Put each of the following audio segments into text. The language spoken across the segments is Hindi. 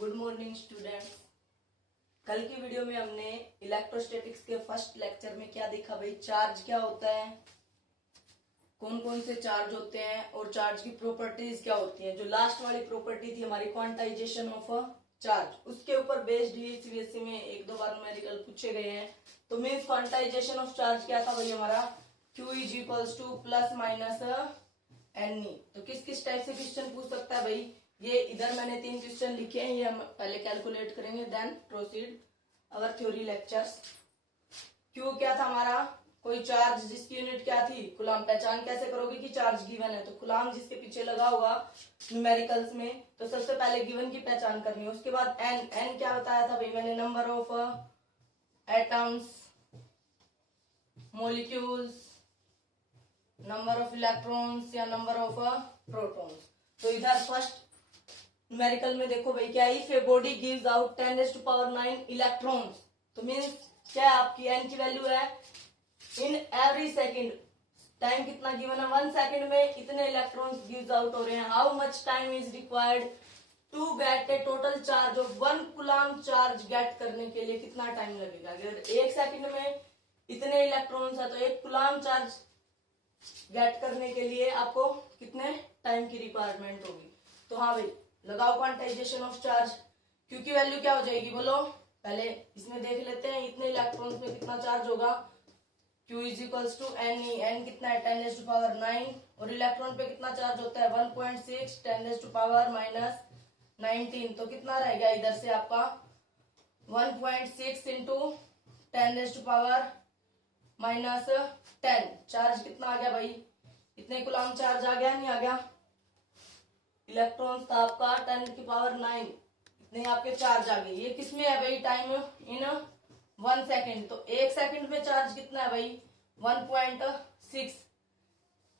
Good morning students. कल की वीडियो में हमने इलेक्ट्रोस्टैटिक्स के फर्स्ट लेक्चर में क्या देखा भाई, चार्ज क्या होता है, कौन कौन से चार्ज होते हैं और चार्ज की प्रॉपर्टीज क्या होती हैं। जो लास्ट वाली प्रॉपर्टी थी हमारी क्वांटाइजेशन ऑफ चार्ज, उसके ऊपर बेस्ड ही सीबीएसई में एक दो बार न्यूमेरिकल पूछे गए हैं। तो मीन्स क्वांटाइजेशन ऑफ चार्ज क्या था भाई हमारा, Q is equals to plus minus n. तो किस किस टाइप से क्वेश्चन पूछ सकता है भाई, ये इधर मैंने 3 क्वेश्चन लिखे हैं, ये हम पहले कैलकुलेट करेंगे, देन प्रोसीड अवर थ्योरी लेक्चर्स। क्यू क्या था हमारा, कोई चार्ज जिसकी यूनिट क्या थी, कूलम। पहचान कैसे करोगे कि चार्ज गिवन है, तो कूलम जिसके पीछे लगा होगा न्यूमेरिकल्स में, तो सबसे पहले गिवन की पहचान करनी है। उसके बाद एन, एन क्या बताया था भाई मैंने, number of atoms, molecules, number of electrons या नंबर ऑफ प्रोटॉन्स। तो इधर फर्स्ट न्यूमेरिकल में देखो भाई क्या, if a body gives out 10⁹ electrons, तो मीन्स क्या आपकी एन की वैल्यू है इन एवरी सेकेंड। टाइम कितना गिवन है, 1 सेकेंड में इतने इलेक्ट्रॉन्स गिव्स आउट हो रहे हैं। How much time is required to get a total charge of 1 coulomb charge get करने के लिए कितना टाइम लगेगा। अगर 1 सेकेंड में इतने इलेक्ट्रॉन्स है तो 1 कूलम चार्ज गेट करने के लिए आपको कितने टाइम की रिक्वायरमेंट होगी। तो हाँ भाई लगाओ क्वांटाइजेशन ऑफ चार्ज। क्यू की वैल्यू क्या हो जाएगी बोलो, पहले इसमें देख लेते हैं, इतने इलेक्ट्रॉन्स में कितना चार्ज होगा। Q is equals to n, n कितना है 10⁹ और इलेक्ट्रॉन पे कितना चार्ज होता है 1.6 10⁻⁻19। तो कितना रह गया इधर से आपका 1.6 इंटू 10⁻⁻10। चार्ज कितना आ गया भाई, इतने कूलम चार्ज आ गया नहीं आ गया। इलेक्ट्रॉन्स था आपका 10⁹, इतने आपके चार्ज आ गए। ये किसमें है भाई, टाइम इन 1 सेकेंड। तो 1 सेकेंड में चार्ज कितना है भाई 1.6।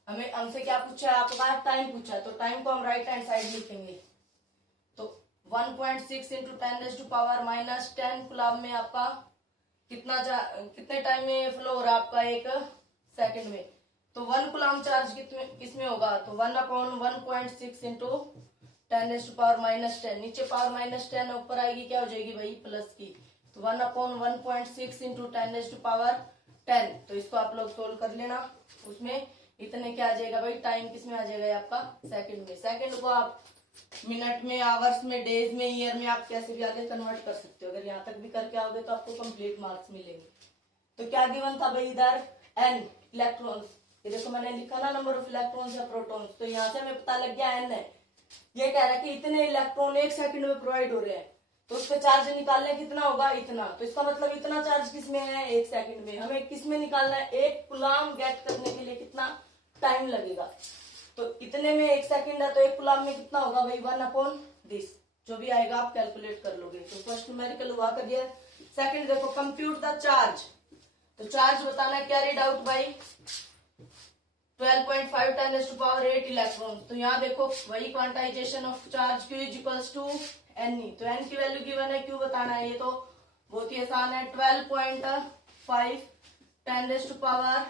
हमें हमसे क्या पूछा है, आपका टाइम पूछा है, तो टाइम को हम राइट हैंड साइड लिखेंगे। तो 1.6 इंटू 10⁻⁻10 कूलम में आपका कितने टाइम में फ्लो हो रहा है आपका 1 सेकेंड में। तो 1 कूलम चार्ज किसमें होगा, तो 1/1.6 इंटू 10⁻⁻10। नीचे पावर -10 ऊपर आएगी क्या हो जाएगी भाई प्लस की, तो 1/1.6 इंटू 10⁻10। तो इसको आप लोग सोल्व कर लेना, उसमें इतने क्या आ जाएगा भाई, टाइम किसमें आ जाएगा आपका सेकंड में। सेकंड को आप मिनट में, आवर्स में, डेज में, ईयर में, आप कैसे भी आगे कन्वर्ट कर सकते हो। अगर यहाँ तक भी करके आओगे तो आपको कंप्लीट मार्क्स मिलेंगे। तो क्या गिवन था भाई इधर, एन इलेक्ट्रॉन्स। ये देखो मैंने लिखा ना नंबर ऑफ इलेक्ट्रॉन्स या प्रोटॉन्स, तो यहाँ से हमें पता लग गया एन है। ये कह रहा है कि इतने इलेक्ट्रॉन 1 सेकंड में प्रोवाइड हो रहे हैं, तो उस पर चार्ज निकालने कितना होगा, इतना। तो इसका मतलब इतना चार्ज किसमें है 1 सेकंड में। हमें किसमें निकालना है, 1 कूलम गेट करने के लिए कितना टाइम लगेगा। तो इतने में 1 सेकंड है, तो 1 कूलम में कितना होगा भाई 1/this। जो भी आएगा आप कैलकुलेट कर लोगे। तो फर्स्ट न्यूमेरिकल हुआ करिए। सेकंड देखो, कंप्यूट द चार्ज। तो चार्ज बताना है कैरिड आउट बाई 12.5 10⁸8 इलेक्ट्रॉन। तो यहाँ देखो वही quantization of charge Q is equals to n. तो एन की वैल्यू गिवन है, Q बताना है, ये तो बहुत ही आसान है। 12.5 10⁸8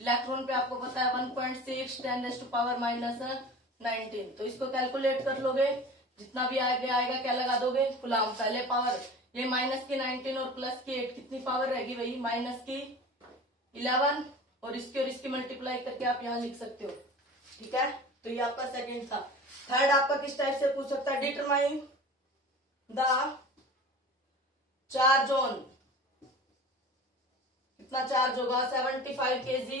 इलेक्ट्रॉन पे आपको पता है 1.6 10⁻⁻19। तो इसको कैलकुलेट कर लोगे, जितना भी आएगा क्या लगा दोगे कूलम। पहले पावर ये माइनस की 19 और प्लस की 8, कितनी पावर रहेगी भाई माइनस की 11, और इसकी मल्टीप्लाई करके आप यहाँ लिख सकते हो। ठीक है, तो ये आपका सेकंड था। थर्ड आपका किस टाइप से पूछ सकता है, डिटरमाइन द चार्ज ऑन। कितना चार्ज होगा 75 kg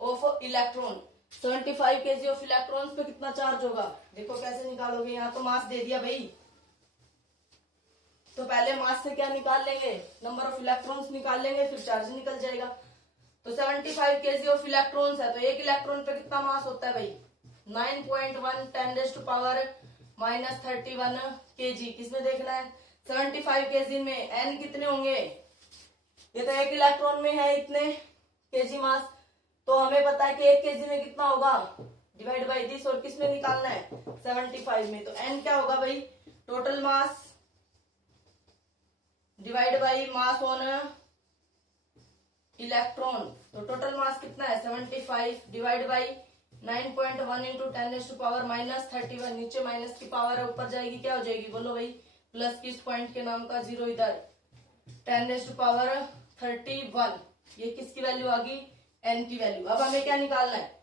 of electron. 75 kg of electrons पे कितना चार्ज होगा, देखो कैसे निकालोगे। यहाँ तो मास दे दिया भाई, तो पहले मास से क्या निकाल लेंगे, नंबर ऑफ इलेक्ट्रॉन्स निकाल लेंगे, फिर चार्ज निकल जाएगा। तो 75 kg ऑफ इलेक्ट्रॉन्स है, तो 1 इलेक्ट्रॉन पे कितना मास होता है भाई 9.1 10⁻⁻31 kg। किसमें देखना है 75 kg में n कितने होंगे, ये तो 1 इलेक्ट्रॉन में है इतने kg मास, तो हमें पता है कि 1 kg में कितना होगा, डिवाइड बाई दिस, और किसमें निकालना है 75 में। तो n क्या होगा भाई, total mass divide by mass on electron. तो टोटल मास कितना है 75 डिवाइड बाई 9.1 इंटू 10⁻⁻31। नीचे माइनस की पावर है, ऊपर जाएगी क्या हो जाएगी बोलो भाई प्लस की इस पॉइंट के नाम का 0 इधर, 10⁻31, ये किसकी वैल्यू आ गई, n की वैल्यू। अब हमें क्या निकालना है,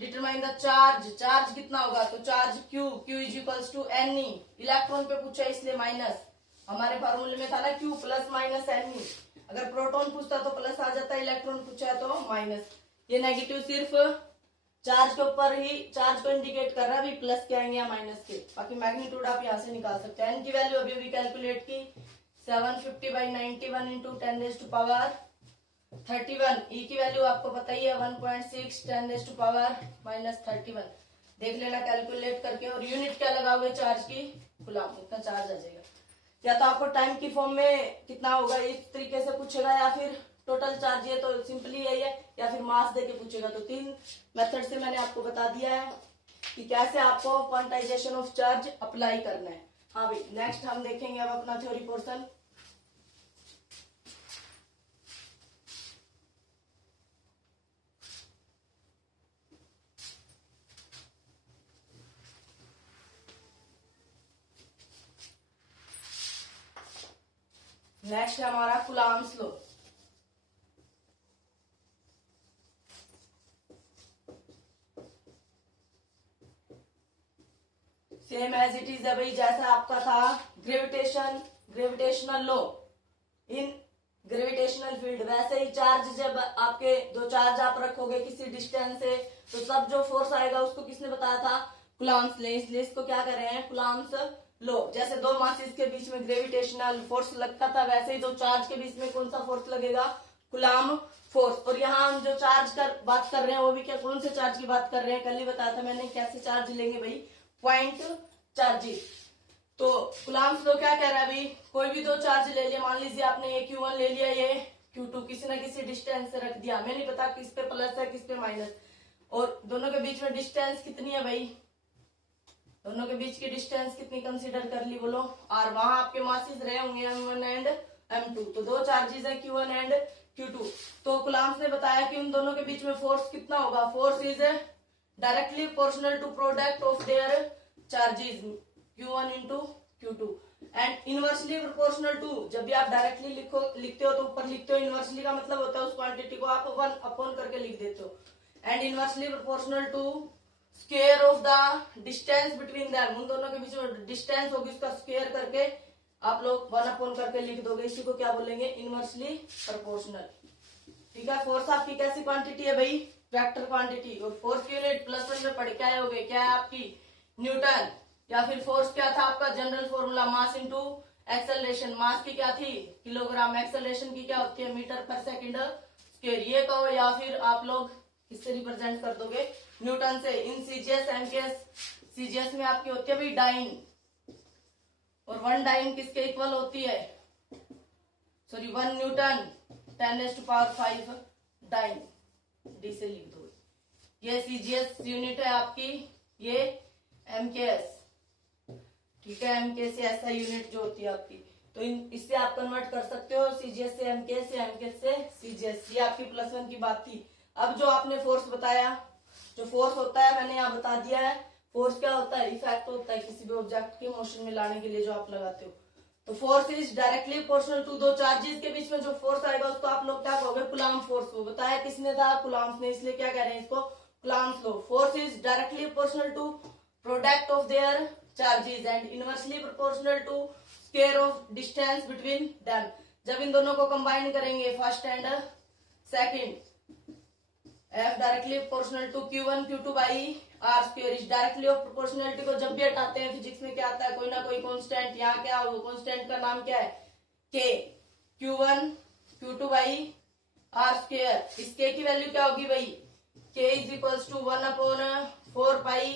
डिटरमाइन द चार्ज, चार्ज कितना होगा, तो charge Q, Q is equals to NE, electron पे पूछा इसलिए माइनस, हमारे फार्मूले में था ना Q प्लस माइनस NE, अगर प्रोटॉन पूछता तो प्लस आ जाता, इलेक्ट्रॉन पूछा है तो माइनस। ये नेगेटिव सिर्फ चार्ज के ऊपर ही, चार्ज को इंडिकेट कर रहा है, अभी प्लस के आएंगे या माइनस के, बाकी मैग्नीट्यूड आप यहाँ से निकाल सकते हैं। n की वैल्यू अभी अभी कैलकुलेट की, 750/91 इंटू 10⁻31, ई की वैल्यू आपको पता ही है 1.6 10⁻31, देख लेना कैलकुलेट करके, और यूनिट क्या लगाओगे चार्ज की, कूलम, इतना चार्ज आ जाएगा। या तो आपको टाइम की फॉर्म में कितना होगा इस तरीके से पूछेगा, या फिर टोटल चार्ज है तो सिंपली यही है, या फिर मास देके पूछेगा। तो 3 मेथड से मैंने आपको बता दिया है कि कैसे आपको क्वांटाइजेशन ऑफ चार्ज अप्लाई करना है। हाँ भाई, नेक्स्ट हम देखेंगे अब अपना थ्योरी पोर्शन। नेक्स्ट है हमारा Coulomb's law. Same as it is है भाई, जैसा आपका था gravitational law in gravitational field, वैसे ही चार्ज, जब आपके दो चार्ज आप रखोगे किसी डिस्टेंस से, तो सब जो फोर्स आएगा उसको किसने बताया था, कूलम्ब्स ले, इसलिए इसको क्या कर रहे हैं, कूलम्ब्स लॉ। जैसे दो मासेस के बीच में ग्रेविटेशनल फोर्स लगता था, वैसे ही दो चार्ज के बीच में कौन सा फोर्स लगेगा, कूलम्ब फोर्स। और यहाँ हम जो चार्ज बात कर रहे हैं वो भी क्या, कौन से चार्ज की बात कर रहे हैं, कल ही बताया था मैंने कैसे चार्ज लेंगे भाई, पॉइंट चार्जेस। तो कूलम्ब्स लॉ क्या कह रहा है भाई, कोई भी दो चार्ज ले लिया, मान लीजिए आपने ये Q1 ले लिया, ये Q2, किसी ना किसी डिस्टेंस से रख दिया, हमें नहीं पता किस पे प्लस है किस पे माइनस, और दोनों के बीच में डिस्टेंस कितनी है भाई, दोनों के बीच की डिस्टेंस कितनी कंसीडर कर ली बोलो, और वहां आपके मासेस रहे होंगे M1 एंड M2, तो दो चार्जेस है Q1 एंड Q2। तो कूलम्ब्स ने बताया कि उन दोनों के बीच में फोर्स कितना होगा, force is directly proportional to product of their charges Q1 into Q2 and inversely proportional to, जब भी आप डायरेक्टली लिखते हो तो ऊपर लिखते हो, इनवर्सली का मतलब होता है उस क्वांटिटी को आप 1 करके लिख देते हो, and inversely proportional to square of the distance between them, उन दोनों के बीच में डिस्टेंस होगी उसका स्क्वायर करके आप लोग 1 करके लिख दोगे, इसी को क्या बोलेंगे, इनवर्सली प्रोपोर्शनल। ठीक है, फोर्स आपकी कैसी क्वांटिटी है भाई, वेक्टर क्वांटिटी, और फोर्स की यूनिट +1 में पढ़ के आए होगे, क्या है आपकी, न्यूटन, या फिर फोर्स क्या था आपका general formula, mass into acceleration, mass की क्या थी किलोग्राम, एक्सेलरेशन की क्या होती है मीटर पर सेकंड स्क्वायर, ये कहो, या फिर आप लोग किससे रिप्रेजेंट कर दोगे, न्यूटन से। इन सीजीएस एमकेएस, सीजीएस में आपकी होती है भाई डाइन, और 1 डाइन किसके इक्वल होती है, सॉरी 1 न्यूटन 10⁵ डाइन, डी से लिख दो, ये सीजीएस यूनिट है आपकी, ये एमकेएस, ठीक है, एमकेएस से ऐसा यूनिट जो होती है आपकी, तो इससे आप कन्वर्ट कर सकते हो सीजीएस से एमकेएस, या एमकेएस से सीजीएस, ये आपकी +1 की बात थी। अब जो आपने फोर्स बताया, जो फोर्स होता है मैंने यहाँ बता दिया है, फोर्स क्या होता है, इफेक्ट होता है किसी भी ऑब्जेक्ट के मोशन में लाने के लिए जो आप लगाते हो, तो force is directly proportional to, दो चार्जेस के बीच में जो फोर्स आएगा उसको आप लोग क्या कहोगे, कूलम्ब फोर्स। वो बताया किसने था, कूलम्ब्स ने, इसलिए क्या कह रहे हैं इसको, Coulomb's law. Force is directly proportional to product of their charges and inversely proportional to square of distance between them, जब इन दोनों को कंबाइन करेंगे first and second, F directly proportional to Q1 Q2 by R square, इस डायरेक्टली ऑफ प्रोपोर्शनलिटी को जब भी हटाते हैं फिजिक्स में क्या आता है, कोई ना कोई कांस्टेंट, यहाँ क्या हो, कांस्टेंट का नाम क्या है, K, Q1 Q2 by R square, इस K की वैल्यू क्या होगी भाई, K is equals to 1/4 pi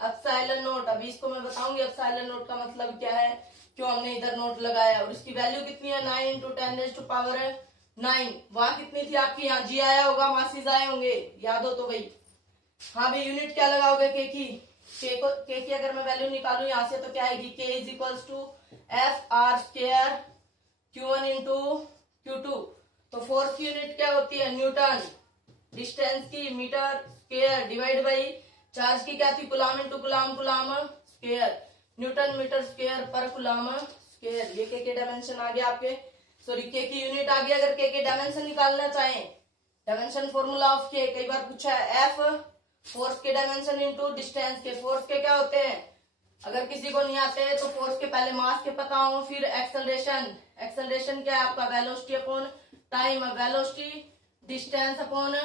epsilon naught. अभी इसको मैं बताऊंगी एप्सिलॉन नॉट का मतलब क्या है, क्यों हमने इधर नोट लगाया, और इसकी वैल्यू कितनी है, 9 इंटू 10⁻9, वहां कितनी थी आपकी, यहाँ जी आया होगा, मासेस आए होंगे, याद हो तो भाई। हाँ भाई, यूनिट क्या लगाओगे के की, के की अगर मैं वैल्यू निकालू यहाँ से तो क्या आएगी, K is equals to FR square Q1 into Q2, तो फोर्स की यूनिट क्या होती है, न्यूटन, डिस्टेंस की metre square, divide by charge की क्या थी, coulomb into coulomb, coulomb square, newton metre square per coulomb square, ये के डायमेंशन आ गया आपके, सॉरी के की यूनिट आ गया। अगर के डायमेंशन निकालना चाहें, डायमेंशन फॉर्मूला ऑफ के कई बार पूछा है, एफ फोर्स के डायमेंशन इनटू डिस्टेंस के। फोर्स के क्या होते हैं, अगर किसी को नहीं आते हैं तो फोर्स के पहले मास के पता हो, फिर एक्सेलरेशन, एक्सेलरेशन क्या है आपका velocity upon time, velocity distance upon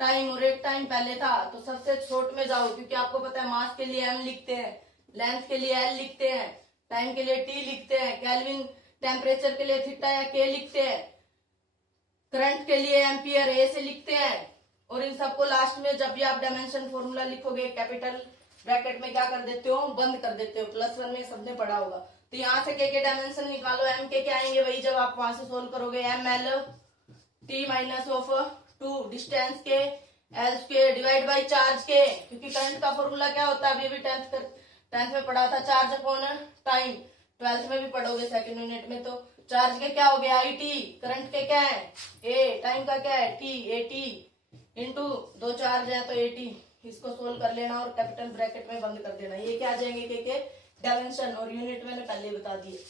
time, और एक टाइम पहले था तो सबसे छोट में जाओ, क्योंकि आपको पता है मास के लिए एम लिखते हैं, लेंथ के लिए एल लिखते हैं, टाइम के लिए टी लिखते हैं, केल्विन टेम्परेचर के लिए थीटा या के लिखते हैं, करंट के लिए एम्पियर ए से लिखते हैं। और इन सबको लास्ट में जब भी आप डायमेंशन फॉर्मूला लिखोगे कैपिटल ब्रैकेट में क्या कर देते हो, बंद कर देते हो। +1 में सबने पढ़ा होगा। तो यहाँ से के डायमेंशन निकालो, एम के क्या आएंगे भाई, जब आप वहां से सोल्व करोगे, M L T minus of 2 distance के L square divide by charge के, क्योंकि करंट का फॉर्मूला क्या होता है, अभी भी टेंथ में पढ़ा था, चार्ज अपॉन टाइम, 12th में भी पढ़ोगे सेकंड यूनिट में। तो चार्ज के क्या हो गया आई टी, करंट के क्या है ए, टाइम का क्या है T, A T into 2 charge है तो ए टी। इसको सोल्व कर लेना और कैपिटल ब्रैकेट में बंद कर देना। ये क्या आ जाएंगे के डायमेंशन, और यूनिट मैंने पहले बता दिए।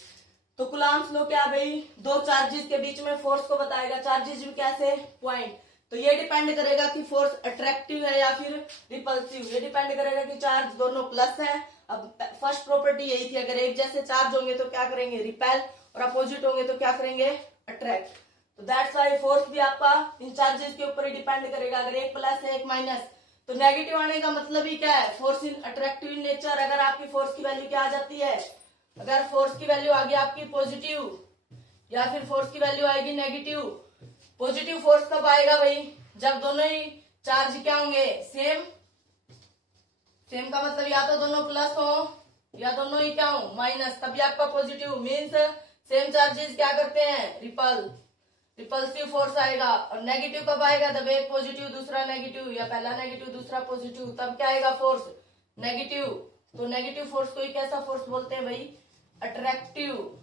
तो कूलम्ब्स लॉ क्या भाई, दो चार्जेस के बीच में फोर्स को बताएगा। चार्जेस भी कैसे, पॉइंट। तो ये डिपेंड करेगा कि फोर्स अट्रैक्टिव है या फिर रिपल्सिव। ये डिपेंड करेगा कि चार्ज दोनों प्लस है। अब फर्स्ट प्रॉपर्टी यही थी, अगर एक जैसे चार्ज होंगे तो क्या करेंगे, रिपेल, और अपोजिट होंगे तो क्या करेंगे, अट्रैक्ट। तो दैट्स वाई फोर्स भी आपका इन चार्जेस के ऊपर ही डिपेंड करेगा। अगर एक प्लस है एक माइनस तो नेगेटिव आने का मतलब ही क्या है, force in attractive in nature. अगर आपकी फोर्स की वैल्यू क्या आ जाती है, अगर फोर्स की वैल्यू आ गई आपकी पॉजिटिव या फिर फोर्स की वैल्यू आएगी नेगेटिव। पॉजिटिव फोर्स कब आएगा भाई, जब दोनों ही चार्ज क्या होंगे, सेम। सेम का मतलब या तो दोनों प्लस हो या दोनों ही क्या हो, माइनस, तभी आपका पॉजिटिव। मीन्स सेम चार्जेस क्या करते हैं, रिपल्सिव फोर्स आएगा। और नेगेटिव कब आएगा, जब एक पॉजिटिव दूसरा नेगेटिव, या पहला नेगेटिव दूसरा पॉजिटिव, तब क्या आएगा, फोर्स नेगेटिव। तो नेगेटिव फोर्स को ही कैसा फोर्स बोलते हैं भाई, attractive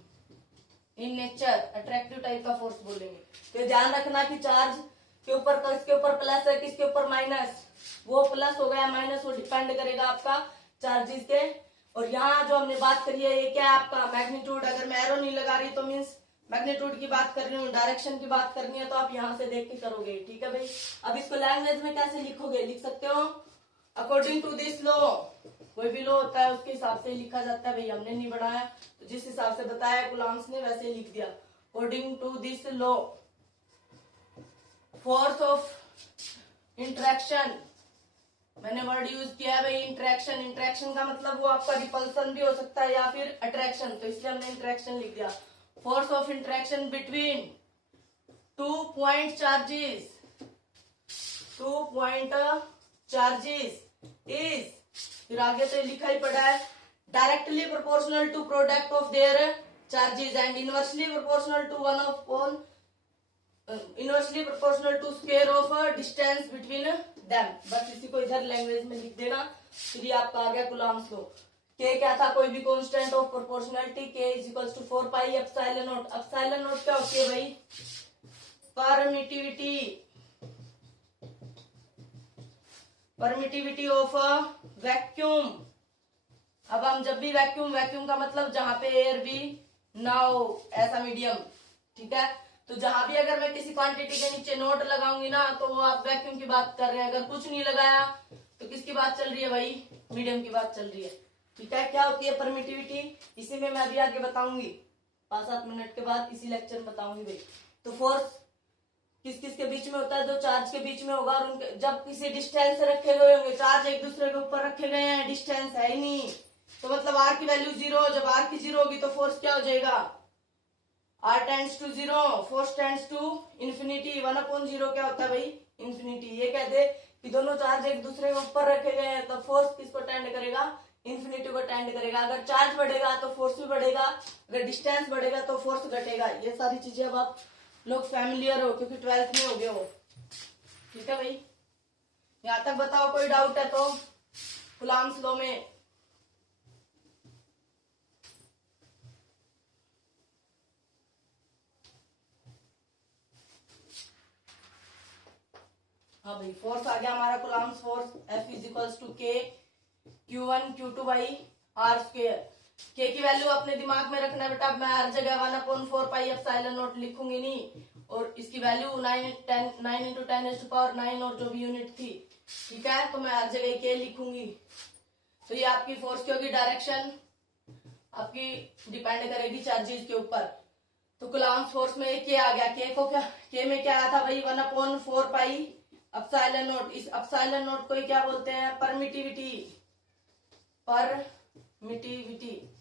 in nature, attractive type का फोर्स बोलेंगे। तो ध्यान रखना कि चार्ज के ऊपर किसके ऊपर प्लस है, किसके ऊपर माइनस, वो प्लस हो गया माइनस, वो डिपेंड करेगा आपका चार्जेस के। और यहाँ जो हमने बात करी है ये क्या है आपका मैग्नीट्यूड। अगर मैं एरो नहीं लगा रही तो मीन्स मैग्नीट्यूड की बात कर रही हूँ, डायरेक्शन की बात करनी है तो आप यहाँ से देख के करोगे, ठीक है भाई। अब इसको लैंग्वेज में कैसे लिखोगे, लिख सकते हो अकॉर्डिंग टू दिस लॉ। कोई भी लॉ होता है उसके हिसाब से लिखा जाता है भाई, हमने नहीं बढ़ाया तो जिस हिसाब से बताया कूलम्ब्स ने वैसे लिख दिया। According to this law force of interaction, मैंने वर्ड यूज किया है भाई इंट्रैक्शन। इंट्रैक्शन का मतलब वो आपका रिपल्सन भी हो सकता है या फिर अट्रैक्शन, तो इसलिए हमने इंट्रैक्शन लिख दिया। Force of interaction between 2 point charges, 2 point charges is, फिर आगे तो लिखा ही पड़ा है, directly proportional to product of their charges and inversely proportional to one of inversely proportional to square of distance between them. बस इसी को इधर लैंग्वेज में लिख देना, फिर ये आपका आ गया कूलम्ब्स लॉ। के क्या था, कोई भी constant of proportionality, K is equals to 4 pi epsilon naught. Epsilon naught क्या होती है भाई, परमिटिविटी ऑफ वैक्यूम। अब हम जब भी वैक्यूम का मतलब जहां पे एयर भी ना हो, ऐसा मीडियम, ठीक है। तो जहां भी अगर मैं किसी क्वांटिटी के नीचे नोट लगाऊंगी ना तो वो आप वैक्यूम की बात कर रहे हैं। अगर कुछ नहीं लगाया तो किसकी बात चल रही है भाई, मीडियम की बात चल रही है, ठीक है। क्या होती है परमिटिविटी, इसी में मैं अभी आगे बताऊंगी, 5-7 मिनट के बाद इसी लेक्चर में बताऊंगी भाई। तो फोर्स किस किस के बीच में होता है, दो चार्ज के बीच में होगा। और उनके जब किसी डिस्टेंस से रखे गए होंगे, चार्ज एक दूसरे के ऊपर रखे गए हैं, डिस्टेंस है ही नहीं, तो मतलब आर की वैल्यू 0। जब आर की 0 होगी तो फोर्स क्या हो जाएगा, R tends to 0, force tends to infinity. 1/0 क्या होता है भाई, इन्फिनिटी। ये कहते कि दोनों चार्ज एक दूसरे के ऊपर रखे गए हैं तो फोर्स किसको टेंड करेगा, इन्फिनिटी को टेंड करेगा। अगर चार्ज बढ़ेगा तो फोर्स भी बढ़ेगा, अगर डिस्टेंस बढ़ेगा तो फोर्स घटेगा। ये सारी चीजें अब आप लोग फैमिलियर हो क्योंकि 12th में हो गए हो, ठीक है भाई। यहां तक बताओ, कोई डाउट है तो कूलम्ब्स लॉ में। हाँ भाई, फोर्स आ गया हमारा Coulomb's force, F is equals to K Q1 Q2 by R square. K की वैल्यू अपने दिमाग में रखना बेटा, मैं हर जगह 1/4 पाई एप्सिलॉन नॉट लिखूंगी नहीं, और इसकी वैल्यू 9 × 10⁹ और जो भी यूनिट थी, ठीक है, तो मैं हर जगह के लिखूंगी। तो ये आपकी फोर्स की होगी, डायरेक्शन आपकी डिपेंड करेगी चार्जेस के ऊपर। तो कूलम्ब फोर्स में के आ गया, के को क्या, के में क्या आया था भाई 1/4 पाई एप्सिलॉन नॉट। इस एप्सिलॉन नॉट को क्या बोलते हैं, परमिटिविटी। परमिटिविटी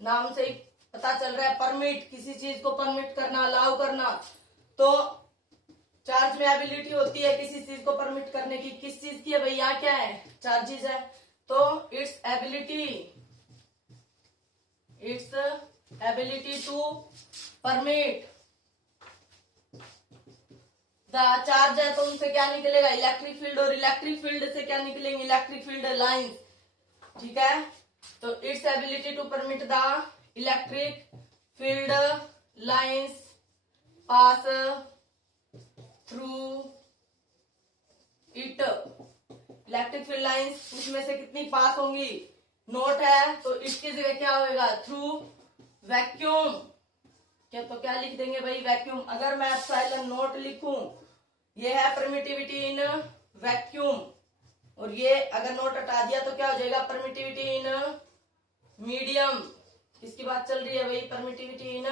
नाम से ही पता चल रहा है, परमिट, किसी चीज को परमिट करना, अलाउ करना। तो चार्ज में एबिलिटी होती है किसी चीज को परमिट करने की, किस चीज की है भाई, यहाँ क्या है, चार्जेस है, तो its ability to permit the charge है, तो उनसे क्या निकलेगा, इलेक्ट्रिक फील्ड, और इलेक्ट्रिक फील्ड से क्या निकलेंगे, इलेक्ट्रिक फील्ड लाइंस, ठीक है। तो its ability to permit the electric field lines pass through it. Electric field lines उसमें से कितनी पास होंगी, नोट है, तो इसकी जगह क्या होगा, थ्रू वैक्यूम। क्या, तो क्या लिख देंगे भाई, वैक्यूम। अगर मैं एप्सिलॉन नॉट लिखूं, ये है परमिटिविटी इन वैक्यूम, और ये अगर नोट हटा दिया तो क्या हो जाएगा, परमिटिविटी इन मीडियम। किसकी बात चल रही है भाई, परमिटिविटी इन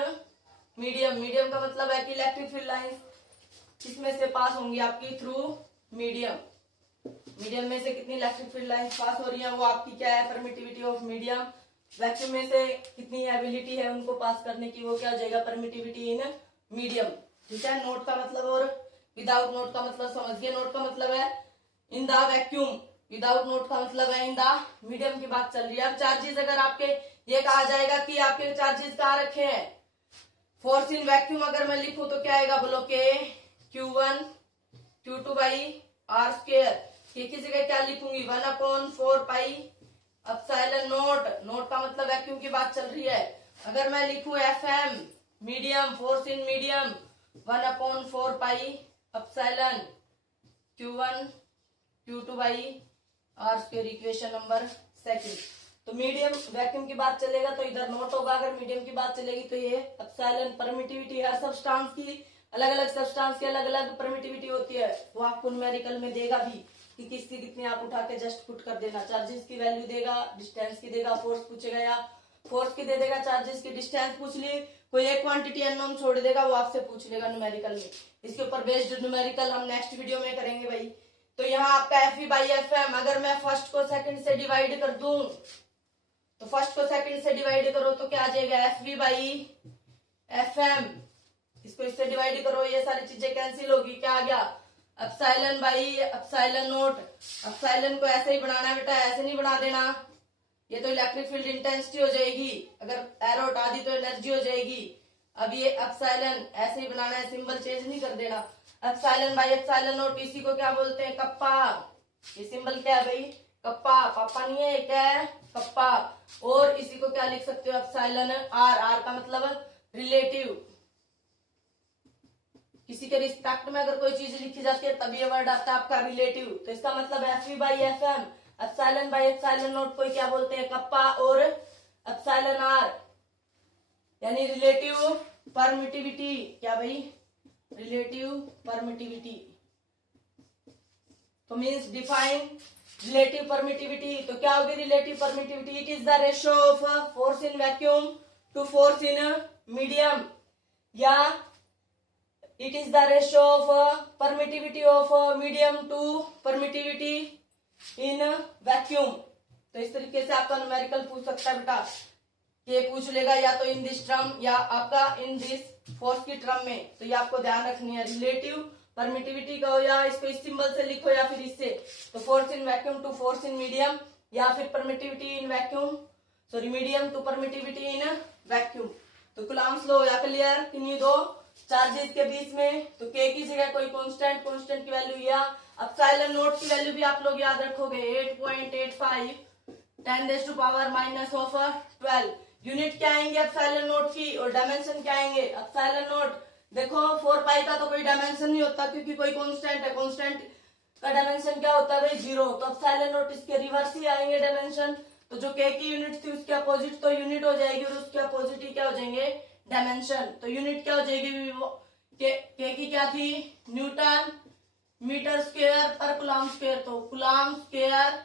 मीडियम। मीडियम का मतलब है कि इलेक्ट्रिक फील्ड लाइंस किसमें से पास होंगी, आपकी थ्रू मीडियम। मीडियम में से कितनी इलेक्ट्रिक फील्ड लाइंस पास हो रही है, वो आपकी क्या है, परमिटिविटी ऑफ मीडियम। वैक्यूम में से कितनी एबिलिटी है उनको पास करने की, वो क्या हो जाएगा, परमिटिविटी इन मीडियम, ठीक है। नोट का मतलब और विदाउट नोट का मतलब समझ गए। नोट का मतलब है in the vacuum, without note का मतलब है इन द मीडियम की बात चल रही है। अब चार्जेस अगर आपके ये कहा जाएगा कि आपके चार्जेस कहाँ रखे हैं, फोर्स इन वैक्यूम अगर मैं लिखूं तो क्या आएगा, बोलो के Q1 Q2 by R square. K की जगह क्या लिखूंगी, 1/4 पाई एप्सिलॉन नॉट। नोट का मतलब वैक्यूम की बात चल रही है। अगर मैं लिखूं FM medium, force in medium 1/4 pi epsilon Q1 Q2 by R square, equation number 2। तो मीडियम वैक्यूम की बात चलेगा तो इधर नोट होगा, अगर मीडियम की बात चलेगी तो ये एप्सिलॉन। परमिटिविटी हर सब्सटेंस की अलग अलग सब्सटेंस की अलग अलग परमिटिविटी होती है, वो आपको न्यूमेरिकल में देगा भी कि किसकी कितनी, आप उठा के जस्ट पुट कर देना। चार्जेस की वैल्यू देगा, डिस्टेंस की देगा, फोर्स पूछेगा या फोर्स की दे देगा, चार्जेस की, डिस्टेंस पूछ ली, कोई एक क्वांटिटी अननोन छोड़ देगा, वो आपसे पूछ लेगा न्यूमेरिकल में। इसके ऊपर बेस्ड न्यूमेरिकल हम नेक्स्ट वीडियो में करेंगे भाई। तो यहाँ आपका FV बाई FM, अगर मैं फर्स्ट को सेकंड से डिवाइड कर दूं, तो फर्स्ट को सेकंड से डिवाइड करो तो क्या आ जाएगा, FV बाई FM। इसको इससे डिवाइड करो, ये सारी चीजें कैंसिल होगी, क्या आ गया, epsilon by epsilon note. Epsilon को ऐसे ही बनाना है बेटा, ऐसे नहीं बना देना, ये तो इलेक्ट्रिक फील्ड इंटेंसिटी हो जाएगी, अगर एरो हटा दी तो एनर्जी हो जाएगी। अब ये एप्सिलॉन ऐसे ही बनाना है, सिंबल चेंज नहीं कर देना। एप्सिलॉन बाई एप्सिलॉन नोट, इसी को क्या बोलते हैं, कप्पा। ये सिंबल क्या है भाई, कप्पा, पापा नहीं है, क्या है, कप्पा। और इसी को क्या लिख सकते हो, एप्सिलॉन आर। आर का मतलब रिलेटिव, किसी के रिस्पेक्ट में अगर कोई चीज लिखी जाती है तब ये वर्ड आता है आपका रिलेटिव। तो इसका मतलब FV by FM, epsilon by epsilon naught को क्या बोलते हैं, कप्पा, और एप्सिलॉन आर यानी रिलेटिव परमिटिविटी। क्या भाई, रिलेटिव परमिटिविटी। तो मीन्स डिफाइन रिलेटिव परमिटिविटी। तो क्या होगी relative permittivity, it is the ratio of force in vacuum to force in medium, या it is the ratio of permittivity of medium to permittivity in vacuum। तो इस तरीके से आपका न्यूमेरिकल पूछ सकता है बेटा, ये पूछ लेगा या तो इन दिस टर्म या आपका इन दिस फोर्स की टर्म में। तो ये आपको ध्यान रखनी है, रिलेटिव परमिटिविटी का हो या इसको इस सिंबल से लिखो या फिर इससे। तो force in vacuum to force in medium, या फिर permittivity in vacuum, sorry medium to permittivity in vacuum. तो कूलम्ब्स लॉ या क्लियर, किन्हीं दो चार्जेस के बीच में। तो के की जगह कोई कांस्टेंट, कांस्टेंट की वैल्यू या एप्सिलॉन नोट की वैल्यू भी आप लोग याद रखोगे 8.85 10⁻⁻12। यूनिट क्या आएंगे एप्सिलॉन नोट की, और डायमेंशन क्या आएंगे, एप्सिलॉन नोट देखो 4 पाई का तो कोई डायमेंशन नहीं होता क्योंकि कोई कांस्टेंट है, कांस्टेंट का डायमेंशन क्या होता है भाई 0। तो एप्सिलॉन नोट इसके रिवर्स ही आएंगे डायमेंशन। तो जो के की यूनिट थी उसके अपोजिट तो यूनिट हो जाएगी और उसके अपोजिट ही क्या हो जाएंगे, डायमेंशन। तो यूनिट क्या हो जाएगी, के की क्या थी, न्यूटन मीटर स्क्वायर पर कूलम स्क्वायर, तो कूलम स्क्वायर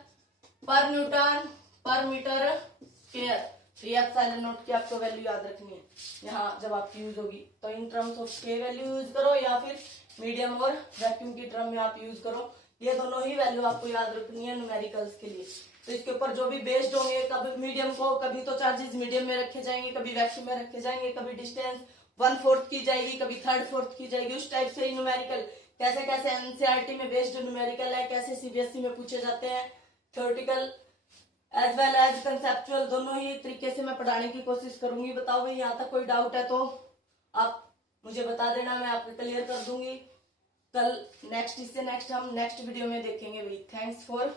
पर न्यूटन पर मीटर स्क्वायर। तो ये एप्सिलॉन नॉट की आपको वैल्यू याद रखनी है यहाँ जब आपकी यूज होगी। तो इन टर्म्स ऑफ के वैल्यू यूज करो या फिर मीडियम और वैक्यूम की टर्म में आप यूज करो, ये दोनों ही वैल्यू आपको याद रखनी है न्यूमेरिकल्स के लिए। तो इसके ऊपर जो भी बेस्ड होंगे, कभी मीडियम को, कभी तो चार्जेस मीडियम में रखे जाएंगे, कभी वैक्यूम में रखे जाएंगे, कभी डिस्टेंस 1/4 की जाएगी, कभी 3/4 की जाएगी, उस टाइप से न्यूमेरिकल कैसे कैसे एनसीईआरटी में बेस्ड न्यूमेरिकल है, कैसे सीबीएसई में पूछे जाते हैं, theoretical as well as conceptual, दोनों ही तरीके से मैं पढ़ाने की कोशिश करूंगी। बताओ भाई यहाँ तक कोई डाउट है तो आप मुझे बता देना, मैं आपको क्लियर कर दूंगी। कल नेक्स्ट, इससे नेक्स्ट हम नेक्स्ट वीडियो में देखेंगे भाई। Thanks for